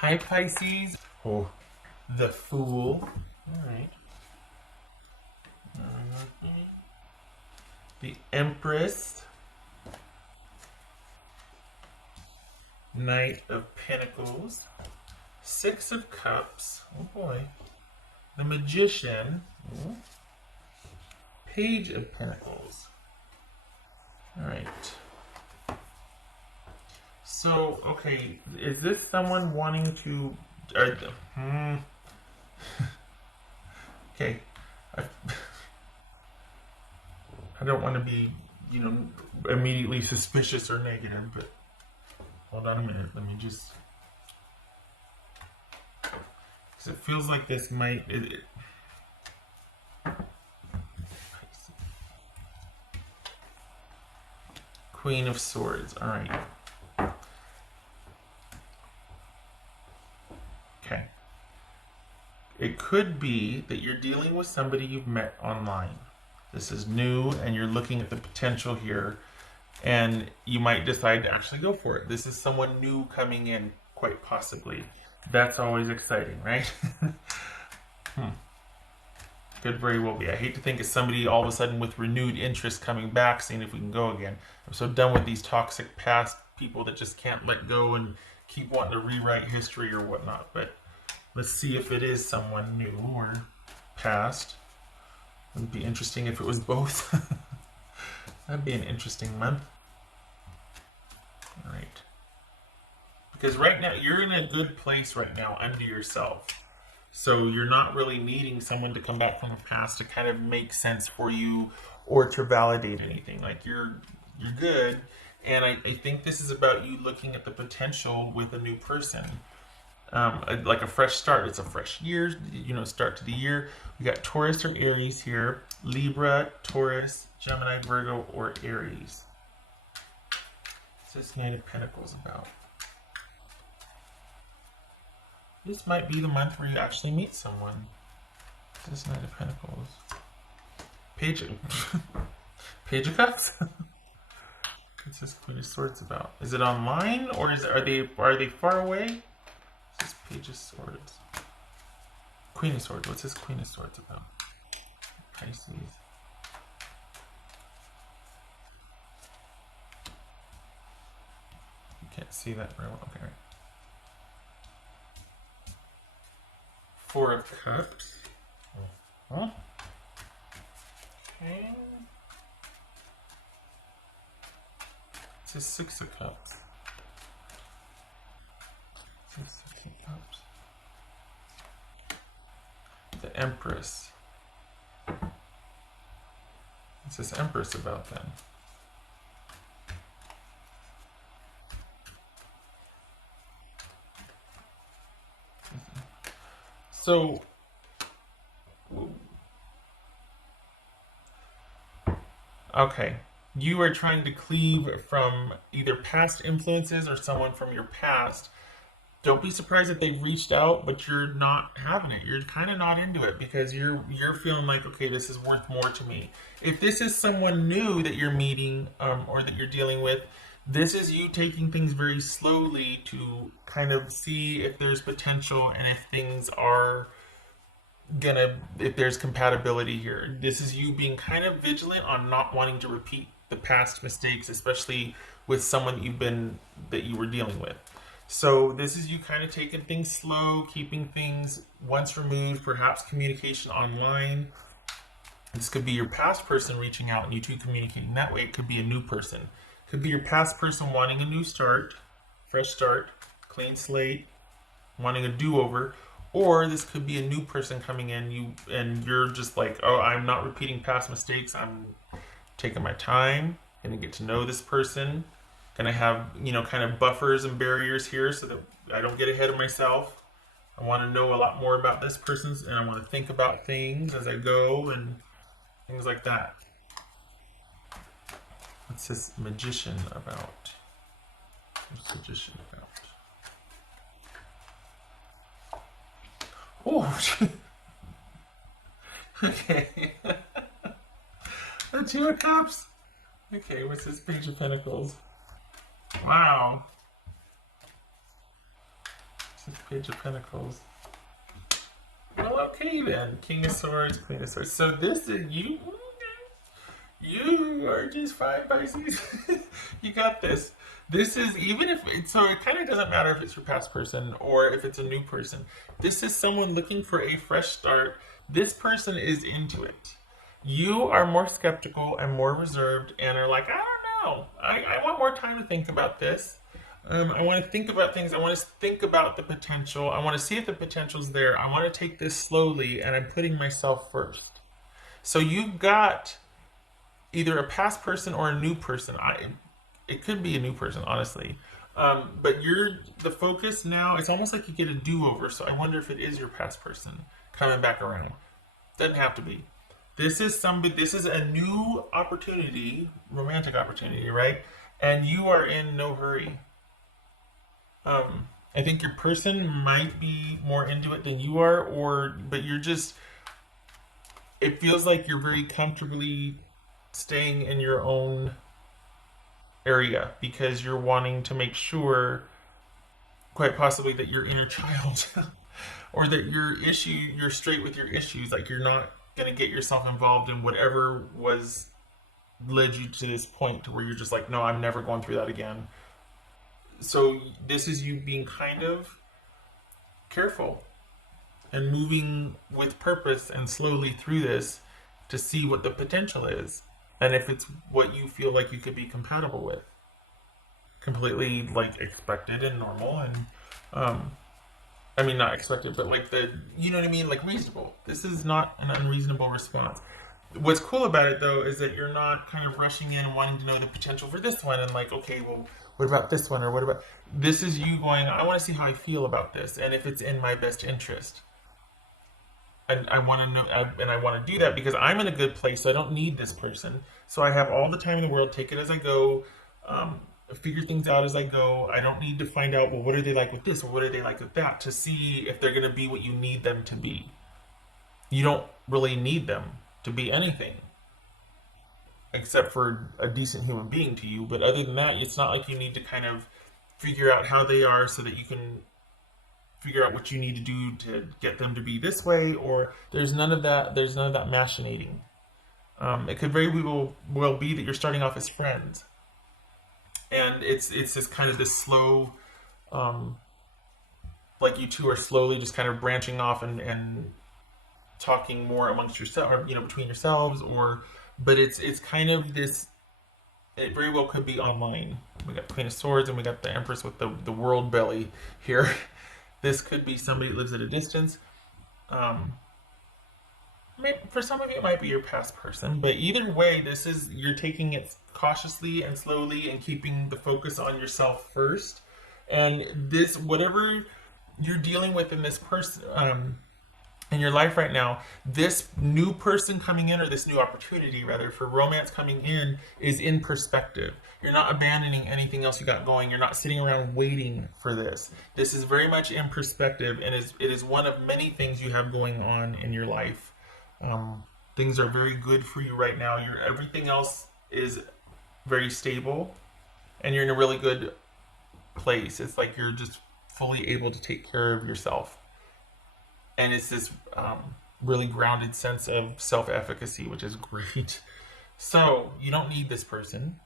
Hi, Pisces. Oh, the Fool. All right. The Empress. Knight of Pentacles. Six of Cups. Oh boy. The Magician. Ooh. Page of Pentacles. All right. So, okay, is this someone wanting to? Okay, I, I don't want to be, immediately suspicious or negative, but hold on a minute. Let me just, because it feels like this might. Queen of Swords. All right. Okay. It could be that you're dealing with somebody you've met online. This is new and you're looking at the potential here, and you might decide to actually go for it. This is someone new coming in, quite possibly. That's always exciting, right? Could very well be. I hate to think of somebody all of a sudden with renewed interest coming back, seeing if we can go again. I'm so done with these toxic past people that just can't let go and keep wanting to rewrite history or whatnot. But let's see if it is someone new or past. It would be interesting if it was both. That'd be an interesting month. All right. Because right now, you're in a good place right now under yourself. So you're not really needing someone to come back from the past to kind of make sense for you or to validate anything. Like you're good. And I think this is about you looking at the potential with a new person. Like a fresh start. It's a fresh year, start to the year. We got Taurus or Aries here. Libra, Taurus, Gemini, Virgo, or Aries. What's this Knight of Pentacles about? This might be the month where you actually meet someone. What's this Knight of Pentacles? Page of Cups? What's this Queen of Swords about? Is it online or are they far away? This Page of Swords. Queen of Swords. What's this Queen of Swords about? Pisces. You can't see that very well. Okay. Four of Cups. Huh? Okay. It's a Six of Cups. Six of Cups. The Empress. What's this Empress about then? So, okay, you are trying to cleave from either past influences or someone from your past. Don't be surprised if they've reached out, but you're not having it. You're kind of not into it because you're feeling like, okay, this is worth more to me. If this is someone new that you're meeting or that you're dealing with, this is you taking things very slowly to kind of see if there's potential and if things are if there's compatibility here. This is you being kind of vigilant on not wanting to repeat the past mistakes, especially with someone that you were dealing with. So this is you kind of taking things slow, keeping things once removed, perhaps communication online. This could be your past person reaching out and you two communicating that way. It could be a new person. It could be your past person wanting a new start, fresh start, clean slate, wanting a do-over. Or this could be a new person coming in, and you're just like, oh, I'm not repeating past mistakes. I'm taking my time, gonna get to know this person, gonna have kind of buffers and barriers here so that I don't get ahead of myself. I want to know a lot more about this person's, and I want to think about things as I go and things like that. What's this Magician about? What's Magician about? Oh, okay. The Two of Cups. Okay, what's this Page of Pentacles? Wow. Page of Pentacles. Well, okay then. King of Swords, Queen of Swords. So this is you. You are just fine, Pisces. You got this. This is even if it, so it kind of doesn't matter if it's your past person or if it's a new person. This is someone looking for a fresh start. This person is into it. You are more skeptical and more reserved and are like, I don't know. I want more time to think about this. I want to think about things. I want to think about the potential. I want to see if the potential's there. I want to take this slowly, and I'm putting myself first. So you've got either a past person or a new person. It could be a new person, honestly. But you're the focus now. It's almost like you get a do-over. So I wonder if it is your past person coming back around. Doesn't have to be. This is somebody. This is a new opportunity, romantic opportunity, right? And you are in no hurry. I think your person might be more into it than you are, but you're just. It feels like you're very comfortably staying in your own area because you're wanting to make sure, quite possibly, that your inner child or that you're straight with your issues. Like you're not going to get yourself involved in whatever led you to this point to where you're just like, no, I'm never going through that again. So this is you being kind of careful and moving with purpose and slowly through this to see what the potential is. And if it's what you feel like you could be compatible with. Completely like expected and normal and I mean not expected, but like you know what I mean, like reasonable. This is not an unreasonable response. What's cool about it though is that you're not kind of rushing in and wanting to know the potential for this one and like, okay, well, what about this one or what about this is you going, I want to see how I feel about this and if it's in my best interest. And I want to know, and I want to do that because I'm in a good place. So I don't need this person. So I have all the time in the world. Take it as I go. Figure things out as I go. I don't need to find out, well, what are they like with this or what are they like with that to see if they're going to be what you need them to be. You don't really need them to be anything except for a decent human being to you. But other than that, it's not like you need to kind of figure out how they are so that you can figure out what you need to do to get them to be this way, or there's none of that machinating. It could very well be that you're starting off as friends, and it's this kind of this slow, like you two are slowly just kind of branching off and talking more amongst yourself, or between yourselves, but it's kind of this. It very well could be online. We got Queen of Swords and we got the Empress with the world belly here. This could be somebody that lives at a distance. For some of you, it might be your past person, but either way, you're taking it cautiously and slowly and keeping the focus on yourself first. And this, whatever you're dealing with in this person, in your life right now, this new person coming in, or this new opportunity rather for romance coming in, is in perspective. You're not abandoning anything else you got going. You're not sitting around waiting for this. This is very much in perspective, and it is one of many things you have going on in your life. Things are very good for you right now. Everything else is very stable, and you're in a really good place. It's like you're just fully able to take care of yourself. And it's this really grounded sense of self-efficacy, which is great. So you don't need this person.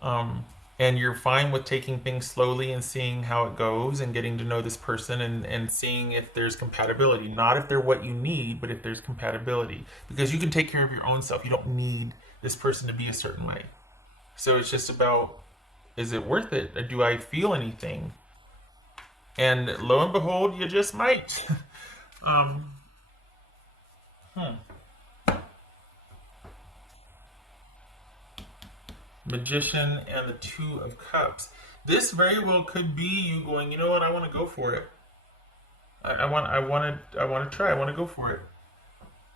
And you're fine with taking things slowly and seeing how it goes and getting to know this person and seeing if there's compatibility. Not if they're what you need, but if there's compatibility. Because you can take care of your own self. You don't need this person to be a certain way. So it's just about, is it worth it? Or do I feel anything? And lo and behold, you just might. Magician and the Two of Cups. This very well could be you going, you know what, I want to go for it. I want to try. I want to go for it.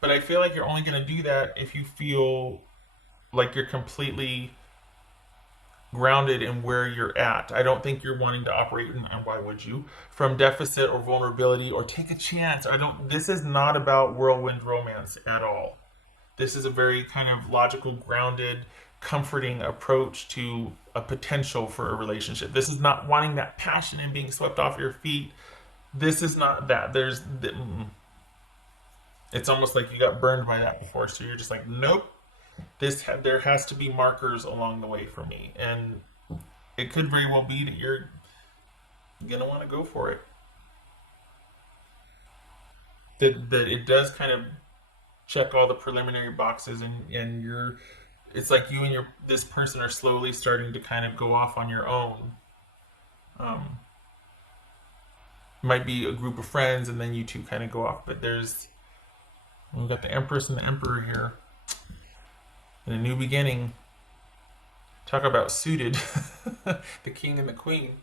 But I feel like you're only going to do that if you feel like you're completely grounded in where you're at. I don't think you're wanting to operate, and why would you, from deficit or vulnerability or take a chance. This is not about whirlwind romance at all. This is a very kind of logical, grounded, comforting approach to a potential for a relationship. This is not wanting that passion and being swept off your feet This is not that. It's almost like you got burned by that before, so you're just like, nope. There has to be markers along the way for me, and it could very well be that you're gonna want to go for it. That it does kind of check all the preliminary boxes, and you're it's like you and your this person are slowly starting to kind of go off on your own. Um, might be a group of friends, and then you two kind of go off. But we've got the Empress and the Emperor here, and a new beginning. Talk about suited, the King and the Queen.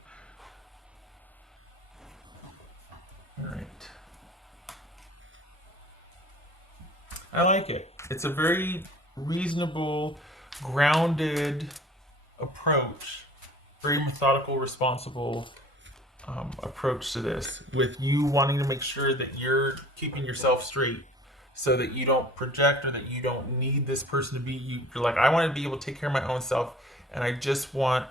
All right, I like it. It's a very reasonable, grounded approach, very methodical, responsible approach to this, with you wanting to make sure that you're keeping yourself straight so that you don't project or that you don't need this person to be you. You're like, I want to be able to take care of my own self, and I just want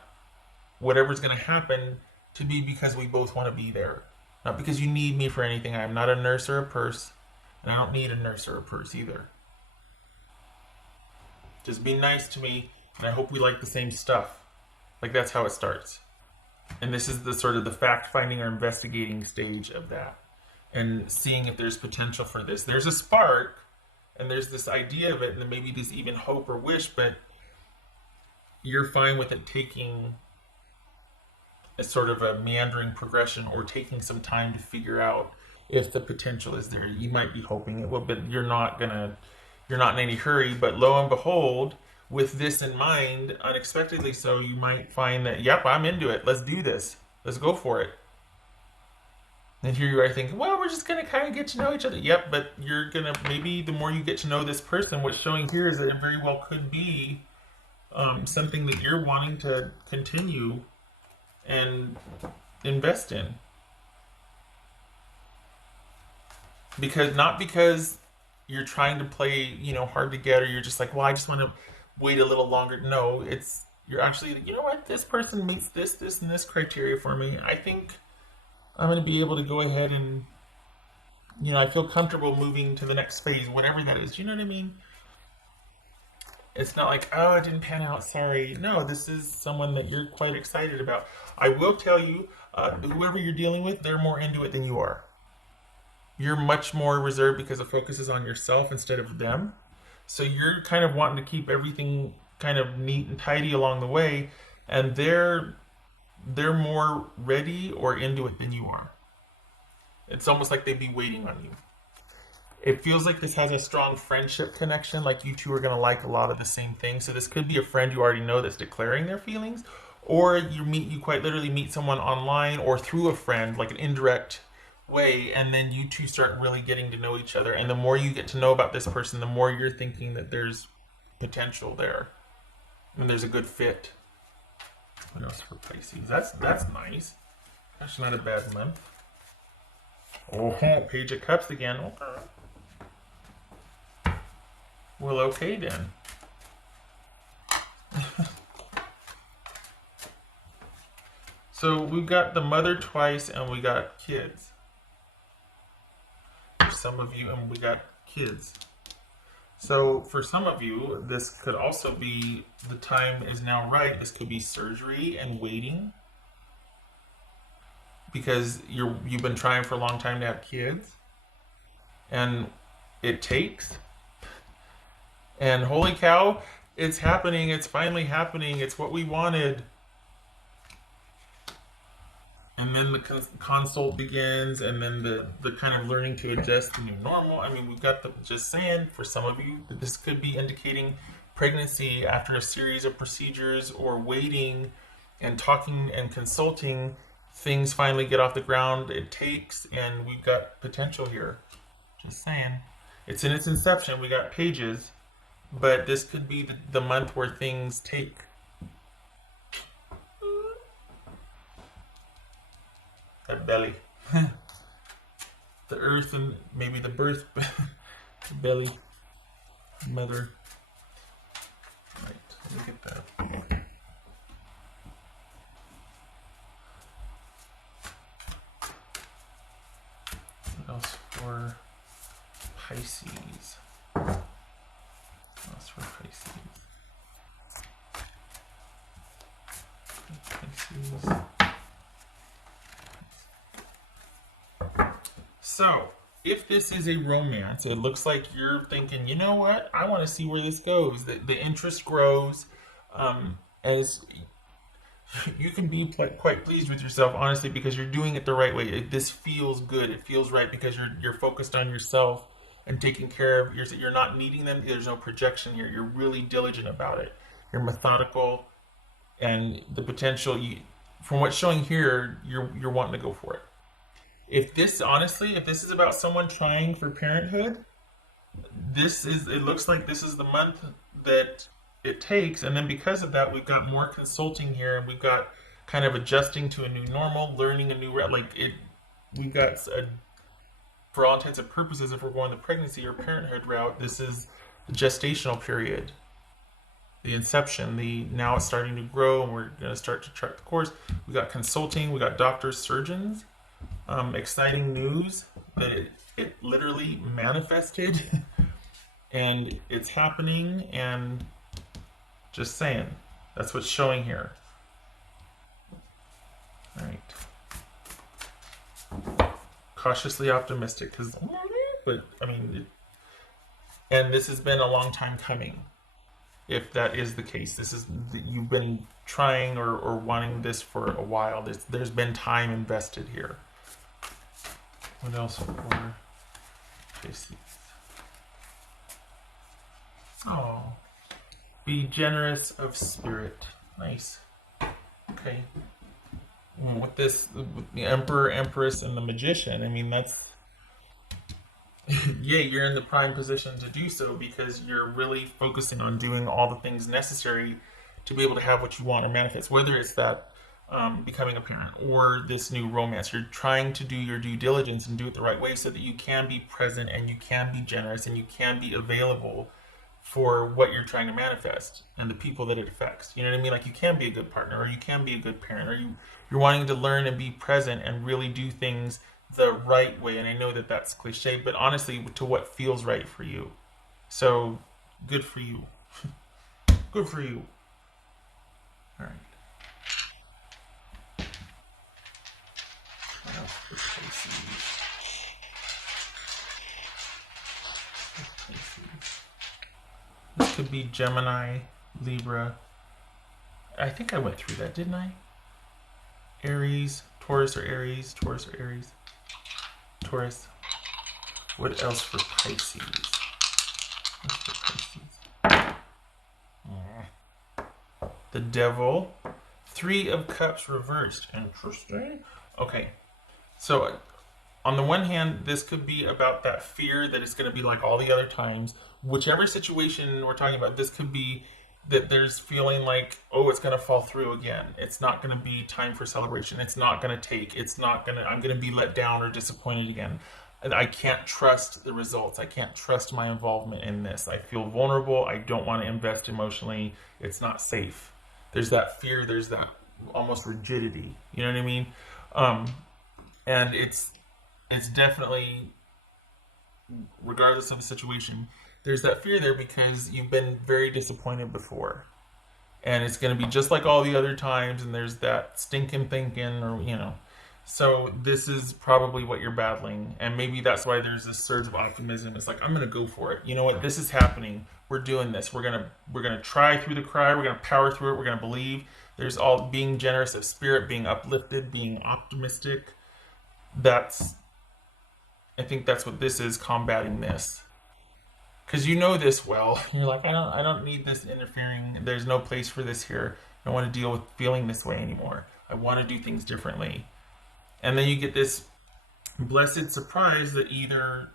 whatever's going to happen to be because we both want to be there, not because you need me for anything. I'm not a nurse or a purse, and I don't need a nurse or a purse either. Just be nice to me, and I hope we like the same stuff. Like, that's how it starts. And this is the sort of the fact finding or investigating stage of that, and seeing if there's potential for this. There's a spark, and there's this idea of it, and then maybe there's even hope or wish, but you're fine with it taking a sort of a meandering progression, or taking some time to figure out if the potential is there. You might be hoping it will, but you're not in any hurry. But lo and behold, with this in mind, unexpectedly so, you might find that, yep, I'm into it. Let's do this. Let's go for it. And here you are thinking, well, we're just going to kind of get to know each other. Yep, but you're going to, maybe the more you get to know this person, what's showing here is that it very well could be something that you're wanting to continue and invest in. Not because you're trying to play, hard to get, or you're just like, well, I just want to wait a little longer. No, you're actually, you know what, this person meets this, and this criteria for me. I think I'm going to be able to go ahead and, I feel comfortable moving to the next phase, whatever that is. You know what I mean? It's not like, oh, it didn't pan out, sorry. No, this is someone that you're quite excited about. I will tell you, whoever you're dealing with, they're more into it than you are. You're much more reserved because the focus is on yourself instead of them. So you're kind of wanting to keep everything kind of neat and tidy along the way, and they're more ready or into it than you are. It's almost like they'd be waiting on you. It feels like this has a strong friendship connection, like you two are going to like a lot of the same things. So this could be a friend you already know that's declaring their feelings, or you quite literally meet someone online or through a friend, like an indirect way, and then you two start really getting to know each other. And the more you get to know about this person, the more you're thinking that there's potential there and there's a good fit. What else for Pisces? That's nice. That's not a bad month. Oh, Page of Cups again. Okay. Well, okay then. So we've got the mother twice, and we got kids. For some of you, and we got kids. So for some of you, this could also be the time is now right. This could be surgery and waiting, because you've been trying for a long time to have kids, and it takes. And holy cow, it's happening. It's finally happening. It's what we wanted. And then the consult begins, and then the kind of learning to adjust to new normal. I mean, we've got just saying, for some of you, this could be indicating pregnancy after a series of procedures or waiting and talking and consulting. Things finally get off the ground. It takes, and we've got potential here. Just saying. It's in its inception. We got pages, but this could be the month where things take. That belly. The earth and maybe the birth belly. Mother. Right, let me get that. Pisces. That's for Pisces. Pisces. So, if this is a romance, it looks like you're thinking, you know what? I want to see where this goes. The interest grows. As you can be quite pleased with yourself, honestly, because you're doing it the right way. This feels good. It feels right because you're focused on yourself and taking care of yourself. You're not needing them. There's no projection here. You're really diligent about it. You're methodical, and the potential. From what's showing here, you're wanting to go for it. If this honestly, if this is about someone trying for parenthood, this is. It looks like this is the month that it takes, and then because of that, we've got more consulting here, and we've got kind of adjusting to a new normal, learning a new like it. We've got for all intents and purposes, if we're going the pregnancy or parenthood route, this is the gestational period, the inception. The now it's starting to grow, and we're going to start to chart the course. We got consulting, we got doctors, surgeons. Exciting news that it literally manifested, and it's happening. And just saying, that's what's showing here. All right. Cautiously optimistic, because, but I mean, and this has been a long time coming. If that is the case, this is you've been trying or wanting this for a while. There's been time invested here. What else for Pisces? Oh, be generous of spirit. Nice. Okay. With this, with the Emperor, Empress, and the Magician, I mean, that's yeah, you're in the prime position to do so because you're really focusing on doing all the things necessary to be able to have what you want or manifest, whether it's that becoming a parent or this new romance. You're trying to do your due diligence and do it the right way so that you can be present and you can be generous and you can be available for what you're trying to manifest and the people that it affects. You know what I mean? Like you can be a good partner or you can be a good parent or you're wanting to learn and be present and really do things the right way. And I know that that's cliche, but honestly, to what feels right for you. So good for you. Good for you. All right. What else for Pisces? This could be Gemini, Libra. I think I went through that, didn't I? Aries, Taurus or Aries, Taurus or Aries, Taurus. What else for Pisces? What's for Pisces? The Devil. 3 of Cups reversed. Interesting. Okay. So, on the one hand, this could be about that fear that it's going to be like all the other times. Whichever situation we're talking about, this could be that there's feeling like, oh, it's going to fall through again. It's not going to be time for celebration. It's not going to take. It's not going to, I'm going to be let down or disappointed again. And I can't trust the results. I can't trust my involvement in this. I feel vulnerable. I don't want to invest emotionally. It's not safe. There's that fear. There's that almost rigidity. You know what I mean? And it's definitely, regardless of the situation, there's that fear there because you've been very disappointed before. And it's going to be just like all the other times, and there's that stinking thinking, or, you know. So this is probably what you're battling, and maybe that's why there's this surge of optimism. It's like, I'm going to go for it. You know what? This is happening. We're doing this. We're gonna try through the cry. We're going to power through it. We're going to believe. There's all being generous of spirit, being uplifted, being optimistic. I think that's what this is, combating this. Because you know this well. You're like, I don't need this interfering. There's no place for this here. I don't want to deal with feeling this way anymore. I want to do things differently. And then you get this blessed surprise that either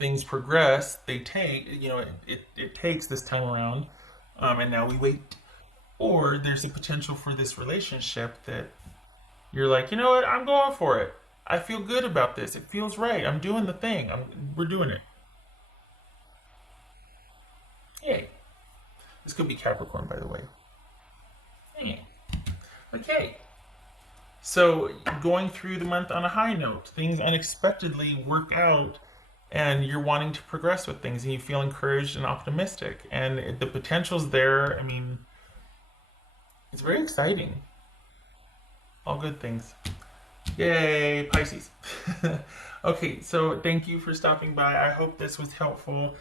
things progress, they take, you know, it takes this time around, and now we wait. Or there's a potential for this relationship that you're like, you know what, I'm going for it. I feel good about this. It feels right. I'm doing the thing. We're doing it. Yay. This could be Capricorn, by the way. Yay. Okay. So going through the month on a high note, things unexpectedly work out, and you're wanting to progress with things and you feel encouraged and optimistic. And the potential's there. I mean, it's very exciting. All good things. Yay, Pisces. Okay, so thank you for stopping by. I hope this was helpful.